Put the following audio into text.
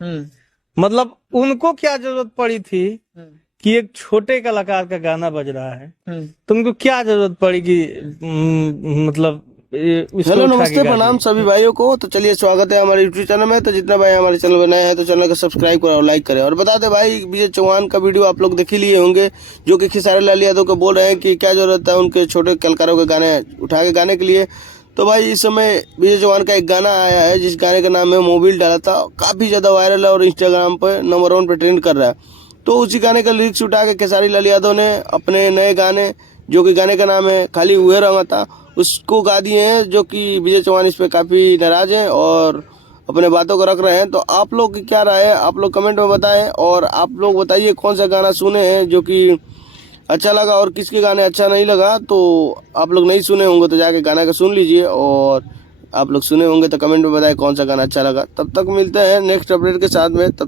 मतलब उनको क्या जरूरत पड़ी थी कि एक छोटे कलाकार का गाना बज रहा है, तुमको क्या जरूरत पड़ी कि मतलब उसको हेलो उठा के नमस्ते गा प्रणाम दिए? सभी भाइयों को। तो चलिए स्वागत है हमारे यूट्यूब चैनल में। तो जितना भाई हमारे चैनल में नए हैं तो चैनल को सब्सक्राइब करें और लाइक करें। और बता दें भाई, विजय चौहान का वीडियो आप लोग देख ही लिए होंगे, जो कि खेसारी लाल यादव को बोल रहे हैं कि क्या जरूरत है उनके छोटे कलाकारों के गाने उठा के गाने के लिए। तो भाई इस समय विजय चौहान का एक गाना आया है जिस गाने का नाम है मोबिल डाला था, काफ़ी ज़्यादा वायरल है और इंस्टाग्राम पर नंबर 1 पे ट्रेंड कर रहा है। तो उसी गाने का लिरिक्स उठा के खेसारी लाल यादव ने अपने नए गाने, जो कि गाने का नाम है खाली हुए रंगा था, उसको गा दिए हैं। जो कि विजय चौहान इस पे काफ़ी नाराज हैं और अपने बातों को रख रहे हैं। तो आप लोग की क्या राय है, आप लोग कमेंट में बताएं। और आप लोग बताइए कौन सा गाना सुने हैं जो कि अच्छा लगा और किसके गाने अच्छा नहीं लगा। तो आप लोग नहीं सुने होंगे तो जाके गाना का सुन लीजिए, और आप लोग सुने होंगे तो कमेंट में बताएं कौन सा गाना अच्छा लगा। तब तक मिलते हैं नेक्स्ट अपडेट के साथ में। तब